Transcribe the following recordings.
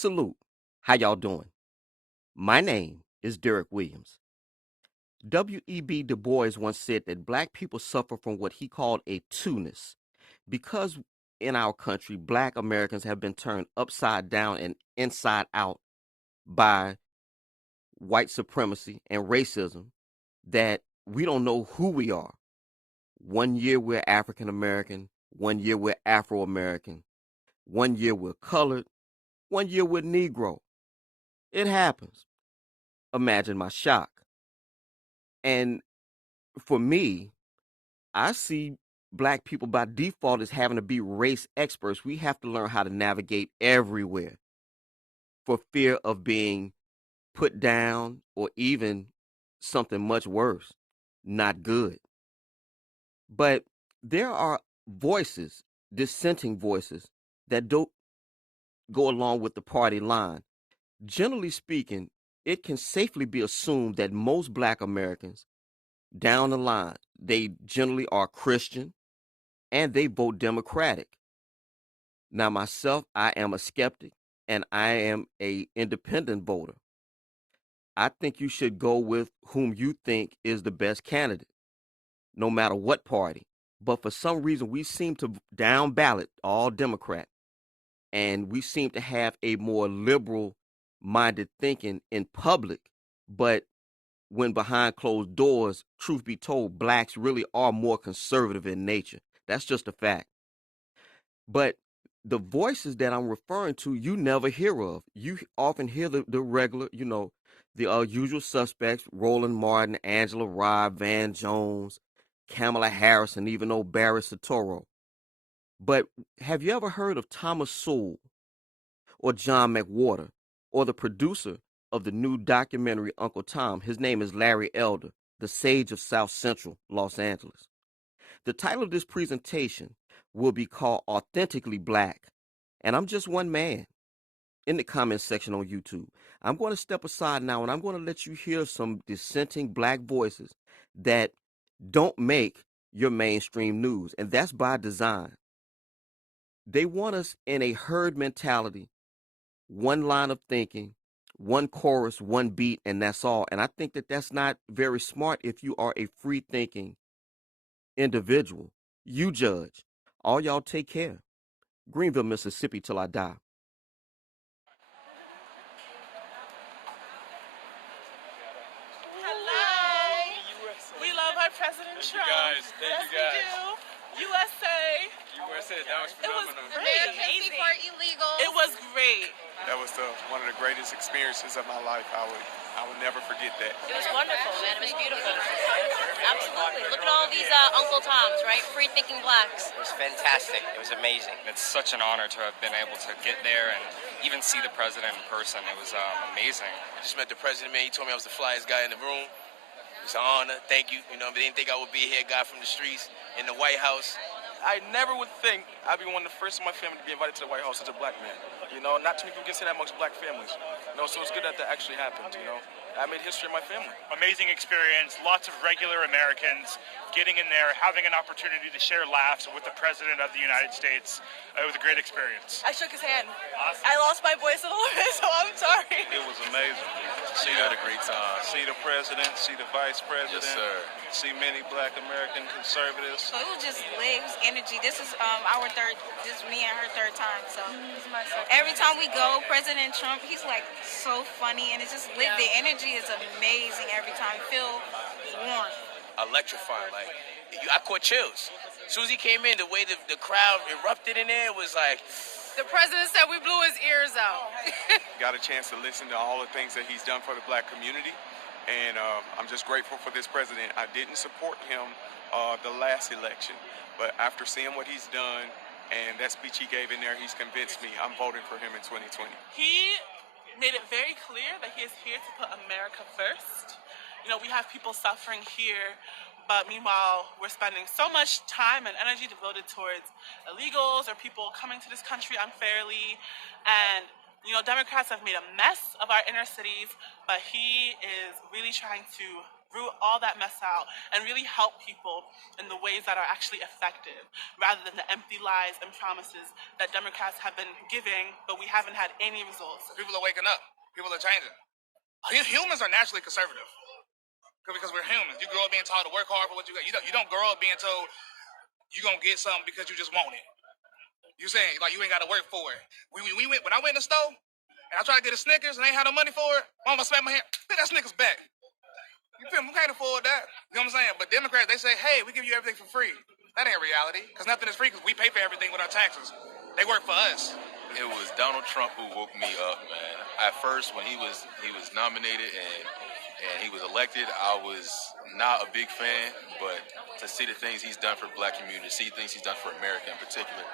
Salute. How y'all doing? My name is DerrickCWilliams. W.E.B. Du Bois once said that black people suffer from what he called a two-ness. Because in our country, black Americans have been turned upside down and inside out by white supremacy and racism, that we don't know who we are. One year we're African American, one year we're Afro American, one year we're colored, one year we're Negro. It happens. Imagine my shock. And for me, I see black people by default as having to be race experts. We have to learn how to navigate everywhere for fear of being put down or even something much worse, not good. But there are voices, dissenting voices, that don't go along with the party line. Generally speaking, it can safely be assumed that most black Americans down the line, they generally are Christian and they vote Democratic. Now, myself, I am a skeptic and I am a independent voter. I think you should go with whom you think is the best candidate, no matter what party. But for some reason, we seem to down ballot all Democrat, and we seem to have a more liberal minded thinking in public. But when behind closed doors, truth be told, blacks really are more conservative in nature. That's just a fact. But the voices that I'm referring to, you never hear of. You often hear the regular, the usual suspects: Roland Martin, Angela Rye, Van Jones, Kamala Harris, and even old Barry Soetoro. But have you ever heard of Thomas Sowell or John McWhorter or the producer of the new documentary Uncle Tom? His name is Larry Elder, the sage of South Central Los Angeles. The title of this presentation will be called Authentically Black. And I'm just one man in the comment section on YouTube. I'm going to step aside now and I'm going to let you hear some dissenting black voices that don't make your mainstream news. And that's by design. They want us in a herd mentality, one line of thinking, one chorus, one beat, and that's all. And I think that that's not very smart if you are a free thinking individual. You judge. All y'all take care. Greenville, Mississippi till I die. Hello. We love our President Trump. Thank you guys. We do. USA. USA, that was It was phenomenal. great. Amazing. For illegal. It was great. That was one of the greatest experiences of my life. I would never forget that. It was wonderful, man. It was beautiful. Absolutely. Look at all these Uncle Toms, right? Free-thinking blacks. It was fantastic. It was amazing. It's such an honor to have been able to get there and even see the president in person. It was amazing. I just met the president, man. He told me I was the flyest guy in the room. It was an honor. Thank you. But they didn't think I would be here, guy from the streets in the White House. I never would think I'd be one of the first in my family to be invited to the White House as a black man. Not too many people can say that amongst black families. So it's good that that actually happened, I made history in my family. Amazing experience, lots of regular Americans getting in there, having an opportunity to share laughs with the President of the United States. It was a great experience. I shook his hand. Awesome. I lost my voice a little bit, so I'm sorry. It was amazing. She had a great time. See the president, see the vice president. Yes, sir. See many black American conservatives. So it was just lit. It was energy. This is this is me and her third time. So every time we go, President Trump, he's like so funny and it's just lit. The energy is amazing every time. I feel warm. Electrifying. I caught chills. As soon as he came in, the way the crowd erupted in there was like... The president said we blew his ears out. Got a chance to listen to all the things that he's done for the black community. And I'm just grateful for this president. I didn't support him the last election. But after seeing what he's done and that speech he gave in there, he's convinced me. I'm voting for him in 2020. He made it very clear that he is here to put America first. We have people suffering here, but meanwhile, we're spending so much time and energy devoted towards illegals or people coming to this country unfairly. And, Democrats have made a mess of our inner cities, but he is really trying to root all that mess out and really help people in the ways that are actually effective, rather than the empty lies and promises that Democrats have been giving, but we haven't had any results. People are waking up. People are changing. Humans are naturally conservative because we're humans. You grow up being taught to work hard for what you got. You don't grow up being told you're going to get something because you just want it. You're saying, like, you ain't got to work for it. When I went in the store and I tried to get a Snickers and I ain't had no money for it, Mama smacked my hand, put that Snickers back. You feel me? We can't afford that. You know what I'm saying? But Democrats, they say, hey, we give you everything for free. That ain't reality, because nothing is free, because we pay for everything with our taxes. They work for us. It was Donald Trump who woke me up, man. At first, when he was nominated and he was elected, I was not a big fan, but to see the things he's done for the black community, to see things he's done for America in particular,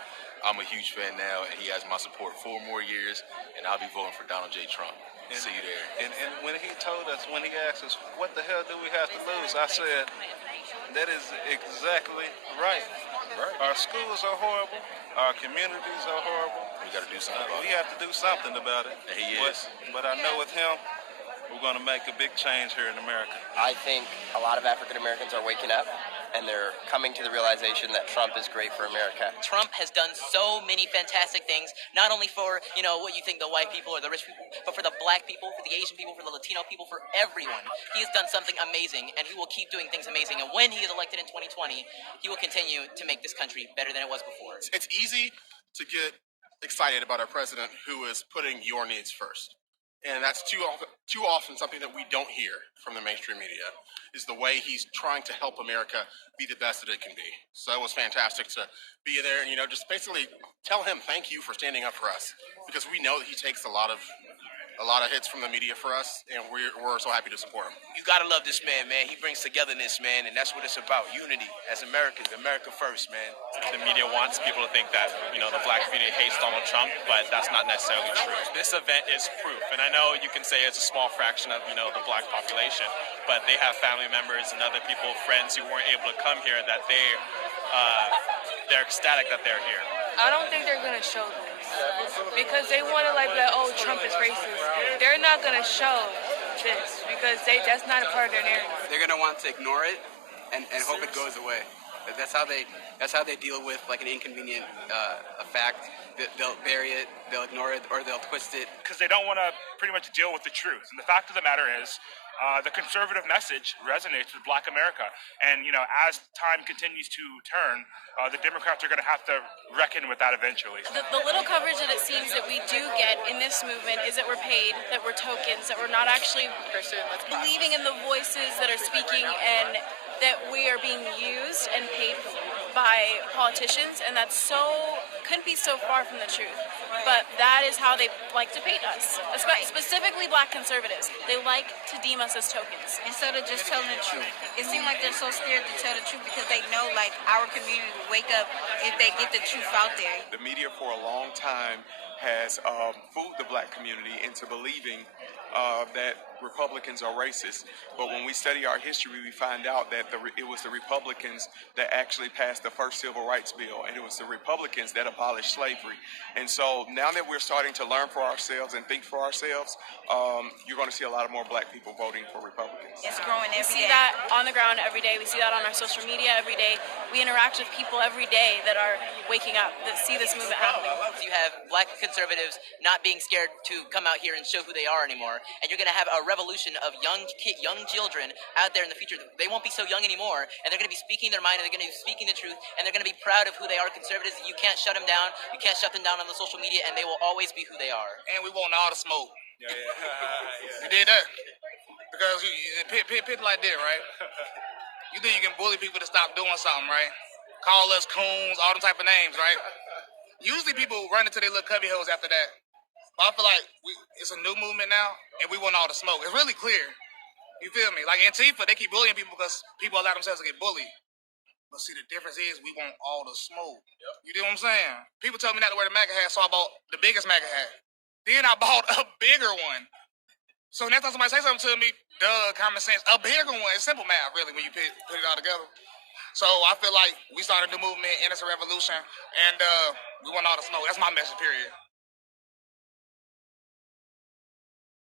I'm a huge fan now, and he has my support 4 more years, and I'll be voting for Donald J. Trump. See you there. And when he told us, when he asked us, what the hell do we have to lose? I said, that is exactly right. Our schools are horrible. Our communities are horrible. We got to do something about it. We have to do something about it. And he is. But I know with him, we're going to make a big change here in America. I think a lot of African Americans are waking up, and they're coming to the realization that Trump is great for America. Trump has done so many fantastic things, not only for, what you think the white people or the rich people, but for the black people, for the Asian people, for the Latino people, for everyone. He has done something amazing, and he will keep doing things amazing. And when he is elected in 2020, he will continue to make this country better than it was before. It's easy to get excited about our president who is putting your needs first. And that's too often something that we don't hear from the mainstream media, is the way he's trying to help America be the best that it can be. So it was fantastic to be there and, just basically tell him thank you for standing up for us, because we know that he takes a lot of hits from the media for us, and we're so happy to support him. You gotta love this man, man. He brings togetherness, man, and that's what it's about. Unity as Americans, America first, man. The media wants people to think that, the black community hates Donald Trump, but that's not necessarily true. This event is proof, and I know you can say it's a small fraction of, the black population, but they have family members and other people, friends who weren't able to come here, that they're ecstatic that they're here. I don't think they're going to show this because they want to Trump is racist. They're not going to show this because that's not a part of their narrative. They're going to want to ignore it and hope it goes away. That's how they deal with an inconvenient fact. They'll bury it, they'll ignore it, or they'll twist it. Because they don't want to pretty much deal with the truth. And the fact of the matter is, the conservative message resonates with black America. And, as time continues to turn, the Democrats are going to have to reckon with that eventually. The little coverage that it seems that we do get in this movement is that we're paid, that we're tokens, that we're not actually believing in the voices that are speaking, and that we are being used and paid by politicians, and that's couldn't be so far from the truth. But that is how they like to paint us, specifically black conservatives. They like to deem us as tokens. Instead of just telling the truth. It seems like they're so scared to tell the truth because they know, our community will wake up if they get the truth out there. The media for a long time has fooled the black community into believing that Republicans are racist. But when we study our history, we find out that it was the Republicans that actually passed the first civil rights bill, and it was the Republicans that abolished slavery. And so now that we're starting to learn for ourselves and think for ourselves, you're going to see a lot of more black people voting for Republicans. It's growing every day. We see that on the ground every day. We see that on our social media every day. We interact with people every day that are waking up, that see this movement happening. You have black conservatives not being scared to come out here and show who they are anymore, and you're going to have a revolution of young children out there in the future. They won't be so young anymore, and they're going to be speaking their mind, and they're going to be speaking the truth, and they're going to be proud of who they are. Conservatives, you can't shut them down. You can't shut them down on the social media, and they will always be who they are. And we want all the smoke. Yeah. You did that? Because pit like that, right? You think you can bully people to stop doing something, right? Call us coons, all them type of names, right? Usually people run into their little cubby holes after that. But I feel like it's a new movement now, and we want all the smoke. It's really clear. You feel me? Like Antifa, they keep bullying people because people allow themselves to get bullied. But see, the difference is we want all the smoke. Yep. You know what I'm saying? People tell me not to wear the MAGA hat, so I bought the biggest MAGA hat. Then I bought a bigger one. So next time somebody say something to me, common sense, a bigger one. It's simple math, really, when you put it all together. So I feel like we started the movement, and it's a revolution, and we want all the smoke. That's my message, period.